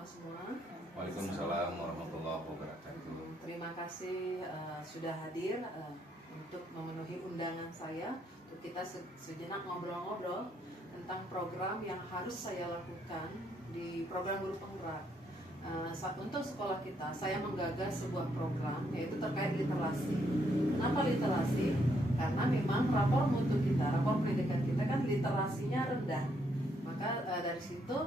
teman-teman semua. Waalaikumsalam warahmatullahi wabarakatuh. Terima kasih sudah hadir untuk memenuhi undangan saya untuk kita sejenak ngobrol-ngobrol tentang program yang harus saya lakukan di program guru penggerak. Untuk sekolah kita, saya menggagas sebuah program yaitu terkait literasi. Kenapa literasi? Karena memang rapor mutu kita, rapor pendidikan kita kan literasinya rendah. Maka dari situ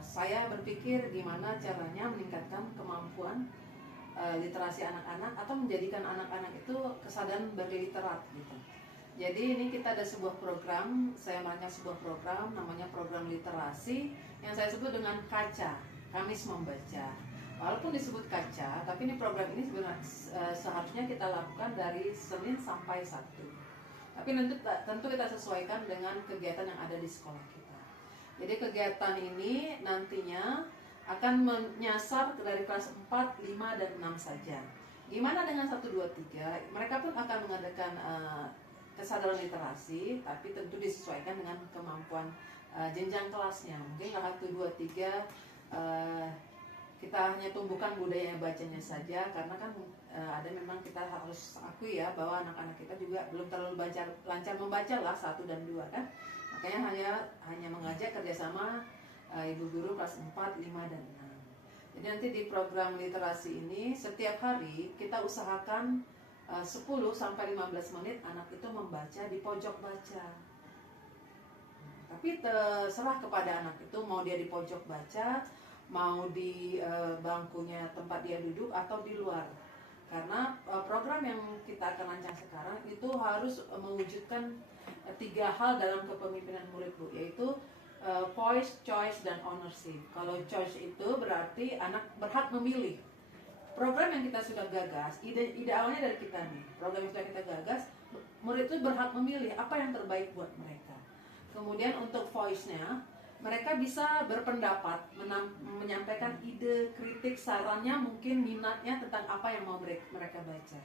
saya berpikir gimana caranya meningkatkan kemampuan literasi anak-anak atau menjadikan anak-anak itu kesadaran berliterat gitu. Jadi ini kita ada sebuah program, saya merancang sebuah program namanya program literasi yang saya sebut dengan KACA, Kamis Membaca. Walaupun disebut KACA, tapi ini program ini sebenarnya seharusnya kita lakukan dari Senin sampai Sabtu. Tapi tentu kita sesuaikan dengan kegiatan yang ada di sekolah kita. Jadi kegiatan ini nantinya akan menyasar dari kelas 4, 5, dan 6 saja. Gimana dengan 1, 2, 3? Mereka pun akan mengadakan kesadaran literasi, tapi tentu disesuaikan dengan kemampuan jenjang kelasnya. Mungkin 1, 2, 3 kita hanya tumbuhkan budaya bacanya saja, karena kan ada memang kita harus akui ya bahwa anak-anak kita juga belum terlalu lancar membaca lah 1 dan 2 kan. Makanya hanya mengajak kerjasama ibu guru kelas 4, 5, dan 6. Jadi nanti di program literasi ini setiap hari kita usahakan 10 sampai 15 menit anak itu membaca di pojok baca. Tapi terserah kepada anak itu mau dia di pojok baca, mau di bangkunya tempat dia duduk atau di luar. Karena program yang kita akan rancang sekarang itu harus mewujudkan 3 hal dalam kepemimpinan murid, Bu, yaitu voice, choice, dan ownership. Kalau choice itu berarti anak berhak memilih. Program yang kita sudah gagas, ide awalnya dari kita nih. Program yang sudah kita gagas, murid itu berhak memilih apa yang terbaik buat mereka. Kemudian untuk voice-nya, mereka bisa berpendapat, menyampaikan ide, kritik, sarannya, mungkin minatnya tentang apa yang mau mereka baca.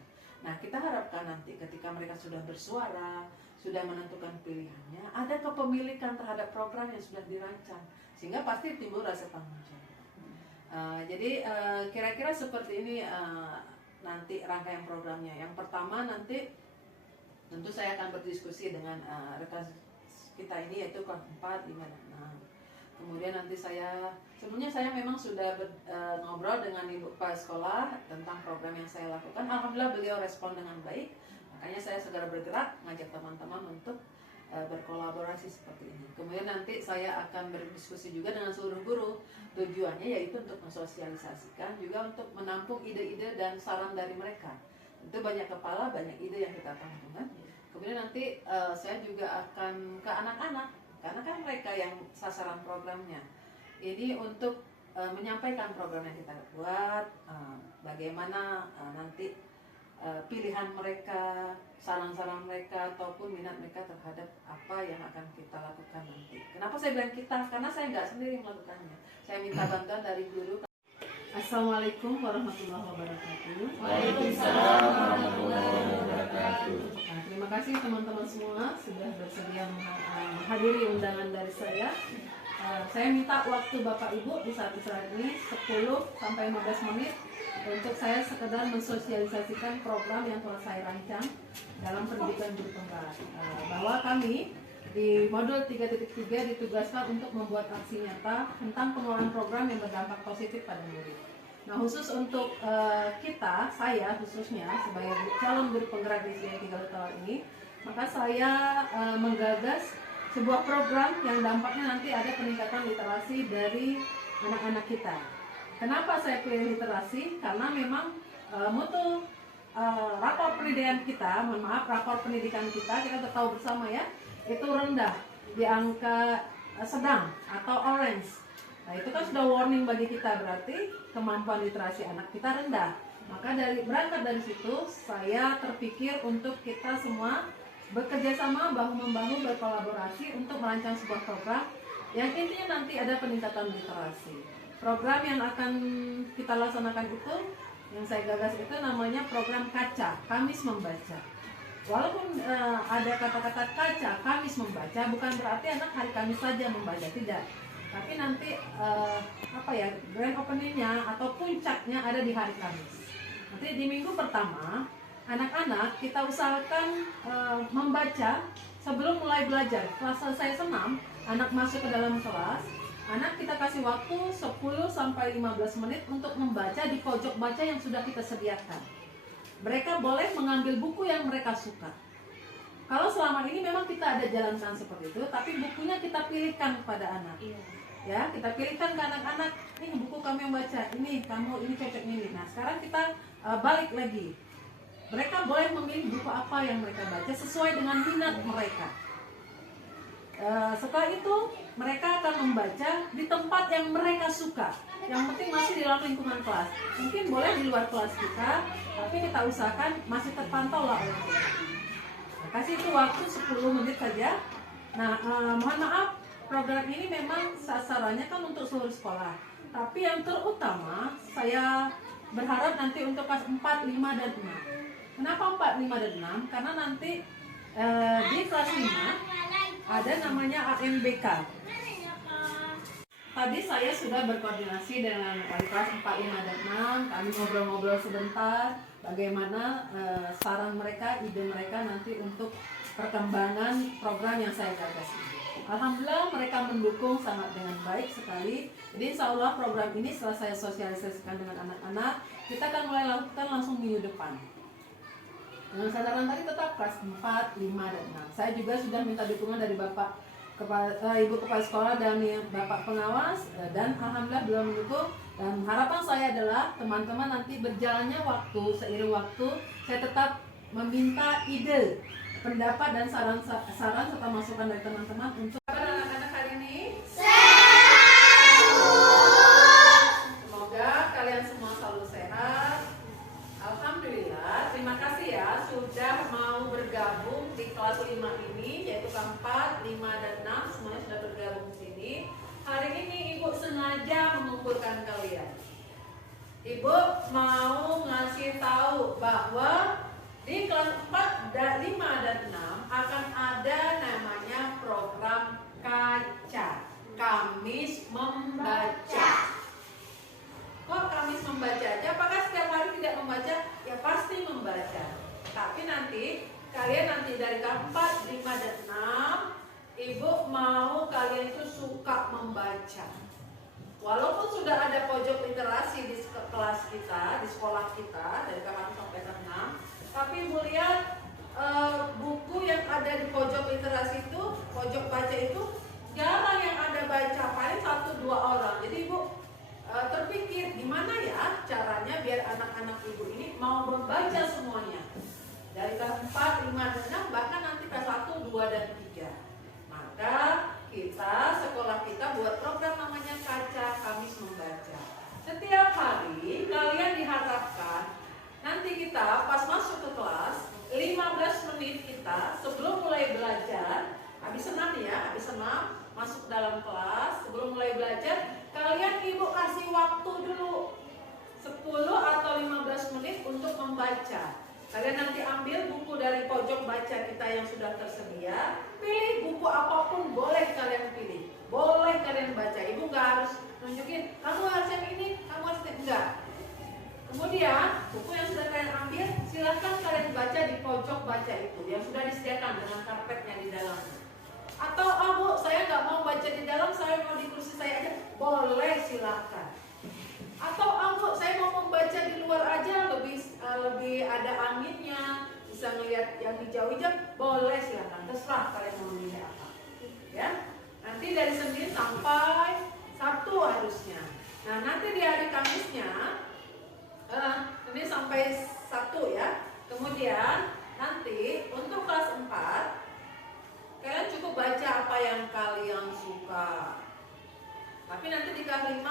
Nah, kita harapkan nanti ketika mereka sudah bersuara, sudah menentukan pilihannya, ada kepemilikan terhadap program yang sudah dirancang, sehingga pasti timbul rasa tanggung jawab. Jadi kira-kira seperti ini nanti rangkaian programnya. Yang pertama nanti tentu saya akan berdiskusi dengan rekan kita ini, yaitu kelas 4, 5, dan 6. Kemudian nanti sebelumnya saya memang sudah ngobrol dengan ibu kepala sekolah tentang program yang saya lakukan. Alhamdulillah beliau respon dengan baik. Makanya saya segera bergerak ngajak teman-teman untuk berkolaborasi seperti ini. Kemudian nanti saya akan berdiskusi juga dengan seluruh guru. Tujuannya yaitu untuk mensosialisasikan, juga untuk menampung ide-ide dan saran dari mereka. Itu banyak kepala, banyak ide yang kita tampung kan. Kemudian nanti saya juga akan ke anak-anak, karena kan mereka yang sasaran programnya. Ini untuk menyampaikan program yang kita buat, bagaimana nanti pilihan mereka, saran-saran mereka, ataupun minat mereka terhadap apa yang akan kita lakukan nanti. Kenapa saya bilang kita? Karena saya nggak sendiri melakukannya. Saya minta bantuan dari guru. Assalamualaikum warahmatullahi wabarakatuh. Waalaikumsalam warahmatullahi wabarakatuh. Nah, terima kasih teman-teman semua sudah bersedia menghadiri undangan dari saya. Saya minta waktu Bapak Ibu di saat ini 10 sampai 15 menit untuk saya sekedar mensosialisasikan program yang telah saya rancang dalam pendidikan guru penggerak. Bahwa kami di modul 3.3 ditugaskan untuk membuat aksi nyata tentang pengelolaan program yang berdampak positif pada murid. Nah, khusus untuk saya khususnya sebagai calon guru penggerak di SDN 3 tahun ini, maka saya menggagas sebuah program yang dampaknya nanti ada peningkatan literasi dari anak-anak kita. Kenapa saya pilih literasi? Karena memang mutu rapor pendidikan kita, rapor pendidikan kita tahu bersama ya, itu rendah di angka sedang atau orange. Nah, itu kan sudah warning bagi kita, berarti kemampuan literasi anak kita rendah. Maka berangkat dari situ, saya terpikir untuk kita semua bekerja sama, bahu-membahu, berkolaborasi untuk merancang sebuah program yang intinya nanti ada peningkatan literasi. Program yang akan kita laksanakan itu, yang saya gagas itu namanya program KACA, Kamis Membaca. Walaupun ada kata-kata KACA, Kamis Membaca, bukan berarti anak hari Kamis saja membaca, tidak. Tapi nanti grand openingnya atau puncaknya ada di hari Kamis. Nanti di minggu pertama anak-anak kita usahakan membaca sebelum mulai belajar. Kelas selesai senam, anak masuk ke dalam kelas, anak kita kasih waktu 10 sampai 15 menit untuk membaca di pojok baca yang sudah kita sediakan. Mereka boleh mengambil buku yang mereka suka. Kalau selama ini memang kita ada jalankan seperti itu, tapi bukunya kita pilihkan kepada anak. Ya, kita pilihkan ke anak-anak, ini buku kamu yang baca, ini kamu ini cocok ini. Nah, sekarang kita balik lagi. Mereka boleh memilih buku apa yang mereka baca sesuai dengan minat mereka. Setelah itu mereka akan membaca di tempat yang mereka suka. Yang penting masih di dalam lingkungan kelas. Mungkin boleh di luar kelas kita, tapi kita usahakan masih terpantau lah oleh kita. Nah, kasih itu waktu 10 menit saja. Nah, mohon maaf, program ini memang sasarannya kan untuk seluruh sekolah. Tapi yang terutama saya berharap nanti untuk kelas 4, 5, dan 6. Kenapa 4, 5, dan 6? Karena nanti di kelas 5 ada namanya AMBK. Tadi saya sudah berkoordinasi dengan wali kelas 4, 5, dan 6. Kami ngobrol-ngobrol sebentar bagaimana saran mereka, ide mereka nanti untuk perkembangan program yang saya gagas ini. Alhamdulillah mereka mendukung sangat dengan baik sekali. Jadi insya Allah program ini setelah saya sosialisasikan dengan anak-anak, kita akan mulai lakukan langsung minggu depan. Dengan sasaran tadi tetap kelas 4, 5, dan 6. Saya juga sudah minta dukungan dari Ibu Kepala Sekolah dan Bapak Pengawas, dan Alhamdulillah belum mendukung. Dan harapan saya adalah teman-teman nanti berjalannya waktu, seiring waktu, saya tetap meminta ide, pendapat, dan saran serta masukan dari teman-teman untuk anak-anak hari ini. Semoga kalian semua selalu sehat. Alhamdulillah, terima kasih ya sudah mau bergabung di kelas 5 ini, yaitu kelas 4, 5, dan 6 semuanya sudah bergabung di sini. Hari ini Ibu sengaja mengumpulkan kalian. Ibu mau ngasih tahu bahwa di kelas 4, 5, dan 6 akan ada namanya program KACA, Kamis Membaca. Kok Kamis membaca aja? Apakah setiap hari tidak membaca? Ya pasti membaca. Tapi nanti kalian dari kelas 4, 5, dan 6, Ibu mau kalian itu suka membaca. Walaupun sudah ada pojok literasi di kelas kita, di sekolah kita dari kelas 1 sampai kelas 6, tapi Ibu lihat buku yang ada di pojok literasi itu, pojok baca itu jarang yang ada baca, paling 1-2 orang. Jadi Ibu terpikir gimana ya caranya biar anak-anak Ibu ini mau membaca semuanya dari kelas 4, 5, dan 6, bahkan nanti kelas 1, 2, dan 3. Maka kita, sekolah kita buat program namanya KACA, Kamis Membaca. Setiap hari kalian diharapkan nanti kita pas masuk ke kelas 15 menit kita sebelum mulai belajar, habis senam ya, habis senam masuk dalam kelas, sebelum mulai belajar kalian Ibu kasih waktu dulu 10 atau 15 menit untuk membaca. Kalian nanti ambil buku dari pojok baca kita yang sudah tersedia, pilih buku apapun, boleh kalian pilih, boleh kalian baca. Ibu nggak harus nunjukin kamu harus yang ini, kamu harus yang enggak. Kemudian buku yang sudah kalian ambil silahkan kalian baca di pojok baca itu yang sudah disediakan dengan karpetnya di dalamnya. Atau Bu, saya nggak mau baca di dalam, saya mau di kursi saya aja, boleh silahkan. Atau Bu, saya mau membaca di luar aja, lebih ada anginnya, bisa ngelihat yang hijau-hijau, boleh silahkan, terserah kalian mau memilih apa. Ya, nanti dari Senin sampai Sabtu harusnya. Nah nanti di hari Kamisnya, ini sampai Sabtu ya. Kemudian nanti untuk kelas 4 kalian cukup baca apa yang kalian suka. Tapi nanti di kelas 5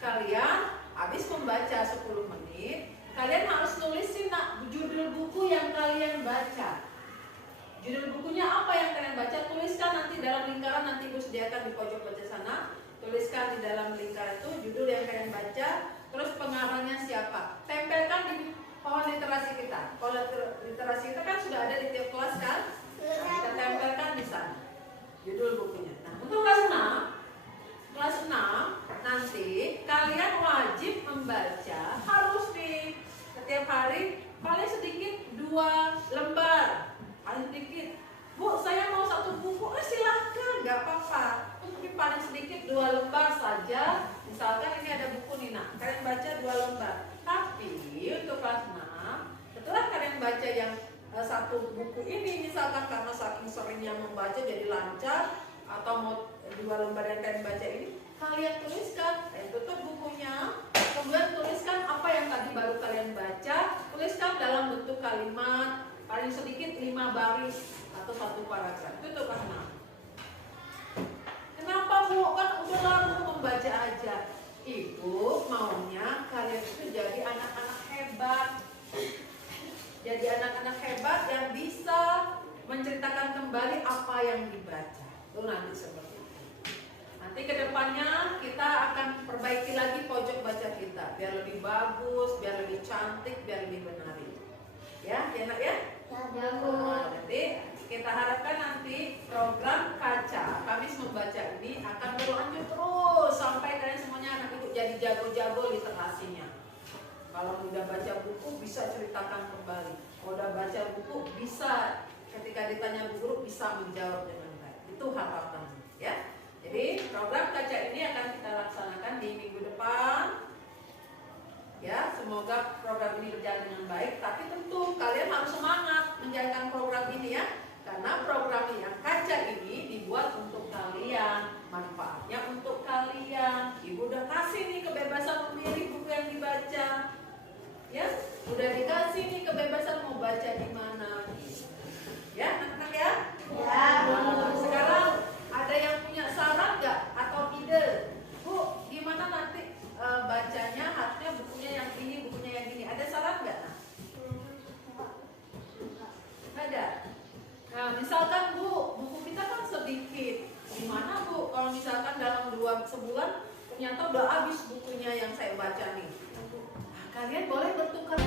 kalian habis membaca 10 menit, kalian harus tulisin judul buku yang kalian baca. Judul bukunya apa yang kalian baca, tuliskan nanti dalam lingkaran, nanti Ibu sediakan di pojok baca sana. Tuliskan di dalam lingkaran itu judul yang kalian baca, terus pengarangnya siapa. Tempelkan di pohon literasi kita. Pohon literasi kita kan sudah ada di tiap kelas kan? Kita tempelkan di sana judul bukunya. Nah, untuk kelas 6 2 lembar saja. Misalkan ini ada buku nih, nah kalian baca 2 lembar. Tapi untuk kelas 6, setelah kalian baca yang satu buku ini, misalkan karena saking seringnya membaca jadi lancar, atau mau 2 lembar yang kalian baca ini, kalian tuliskan, tutup bukunya, kemudian tuliskan apa yang tadi baru kalian baca, tuliskan dalam bentuk kalimat, paling sedikit 5 baris atau 1 paragraf. Itu tuh kelas 6. Kenapa Bu? Kan udah lama membaca aja. Ibu maunya kalian itu jadi anak-anak hebat. Jadi anak-anak hebat yang bisa menceritakan kembali apa yang dibaca. Itu nanti seperti itu. Nanti kedepannya kita akan perbaiki lagi pojok baca kita, biar lebih bagus, biar lebih cantik, biar lebih menarik. Ya, enak ya? Nah, jadi kita harapkan nanti program kaca Kamis Membaca ini akan berlanjut terus sampai kalian semuanya anak ibu jadi jago-jago literasinya. Kalau udah baca buku bisa ceritakan kembali. Kalau udah baca buku bisa ketika ditanya bu guru bisa menjawab dengan baik. Itu harapannya, ya. Jadi program kaca ini akan kita laksanakan di minggu depan. Ya, semoga program ini berjalan dengan baik. Tapi tentu kalian harus semangat menjalankan program ini ya. Karena program yang kaca ini dibuat untuk kalian, manfaatnya untuk kalian. Ibu udah kasih nih kebebasan memilih buku yang dibaca. Ya, udah dikasih nih kebebasan mau baca di mana. Ya, anak-anak ya? Ya. Nah, sekarang ada yang punya saran nggak atau ide? Bu, gimana nanti bacanya? Harusnya bukunya yang ini, bukunya yang ini. Ada saran nggak? Ada. Nah, misalkan Bu, buku kita kan sedikit. Gimana Bu? Kalau misalkan dalam sebulan ternyata udah habis bukunya yang saya baca nih. Nah, kalian boleh bertukar.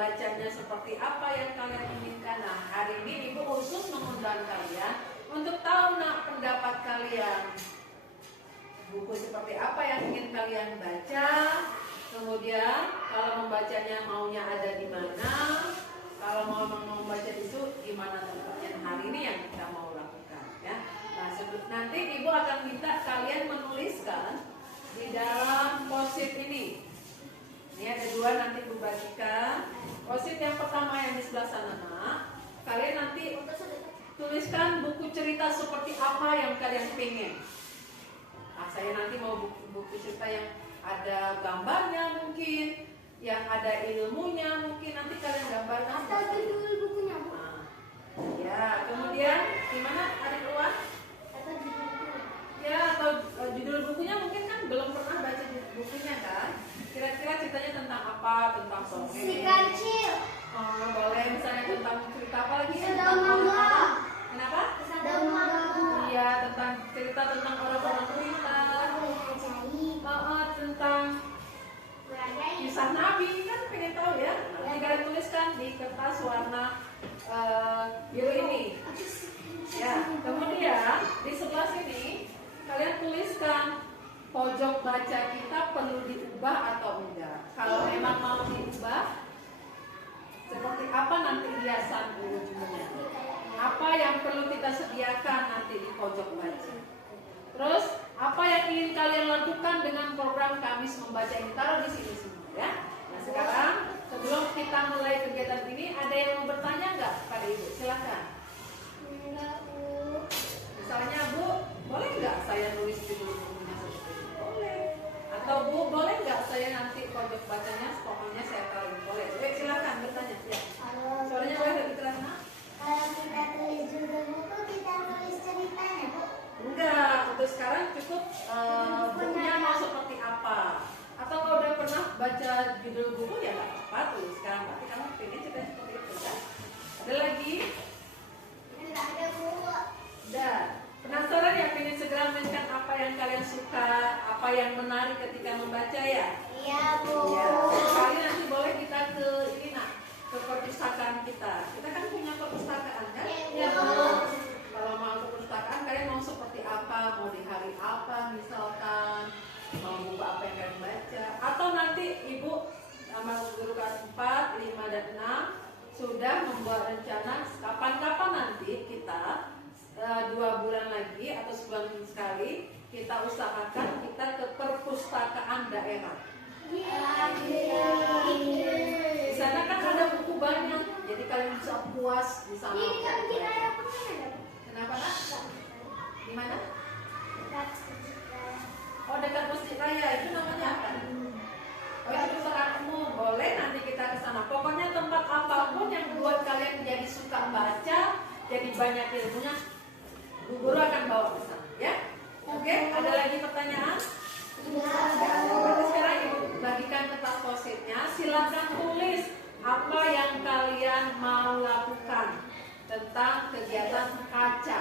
Bacanya seperti apa yang kalian inginkan. Nah, hari ini Ibu khusus mengundang kalian untuk tahu pendapat kalian. Buku seperti apa yang ingin kalian baca. Kemudian kalau membacanya maunya ada di mana. Kalau mau membaca itu gimana tempatnya. Hari ini yang kita mau lakukan ya. Nah, nanti Ibu akan minta kalian menuliskan di dalam post-it ini. Ini ada 2 nanti Bu bagikan. Post-it yang pertama yang di sebelah sana, Nak. Kalian nanti tuliskan buku cerita seperti apa yang kalian pengen. Nah, saya nanti mau buku cerita yang ada gambarnya mungkin, yang ada ilmunya mungkin, nanti kalian gambarkan. Atau judul bukunya, Bu. Nah, ya, kemudian gimana adik luar? Atau judul bukunya. Ya, atau judul bukunya mungkin kan belum pernah baca bukunya kan? Kira-kira ceritanya tentang apa? Tentang Si songket? kancil. Boleh misalnya tentang cerita apa lagi? Tentang mangga. kita sediakan nanti di pojok baca. Terus apa yang ingin kalian lakukan dengan program Kamis Membaca ini? Taruh di sini semua ya. Nah sekarang sebelum kita mulai kegiatan ini, ada yang mau bertanya nggak pada Ibu? Silakan. Enggak, Bu. Misalnya Bu, boleh nggak saya nulis judul bukunya seperti ini? Boleh. Atau Bu, boleh nggak saya nanti pojok bacanya pokoknya saya taruh? Boleh. Baik, silakan bertanya. Ya. Kalau Soalnya boleh lebih keras, Nak? kalau kita tulis judul buku, kita tulis ceritanya, Bu. Enggak, untuk sekarang cukup bukunya mau seperti apa. Atau kalau udah pernah baca judul buku ya nggak apa-apa, tulis sekarang. Berarti kamu pengen cerita seperti itu kan? Ada lagi? Enggak ada, Bu. Udah. Penasaran ya pengen segera mainkan apa yang kalian suka, apa yang menarik ketika membaca ya? Iya, Bu. Ya. Sekali nanti boleh kita ke ini nak, ke perpustakaan kita. Kita kan punya perpustakaan kan? Iya, Bu. Kalau mau ke perpustakaan kalian mau seperti apa? Mau di hari apa misalkan? Mau buku apa yang kalian baca? Atau nanti Ibu sama guru kelas 4, 5 dan 6 sudah membuat rencana kapan-kapan nanti kita 2 bulan lagi atau sebulan sekali kita usahakan kita ke perpustakaan daerah. Di sana kan ada buku banyak, jadi kalian bisa puas di sana. Ini kan kita ada pernah. Kenapa nak? Di mana? Oh dekat Masjid Raya, itu namanya apa? Oh itu perpustakaan umum, boleh nanti kita ke sana. Pokoknya tempat apapun yang buat kalian jadi suka baca, jadi banyak ilmunya, Bu Guru akan bawa ke sana, ya? Oke, ada lagi pertanyaan? Berarti sekarang Ibu bagikan kertas post-itnya. Silakan tulis apa yang kalian mau lakukan tentang kegiatan kaca.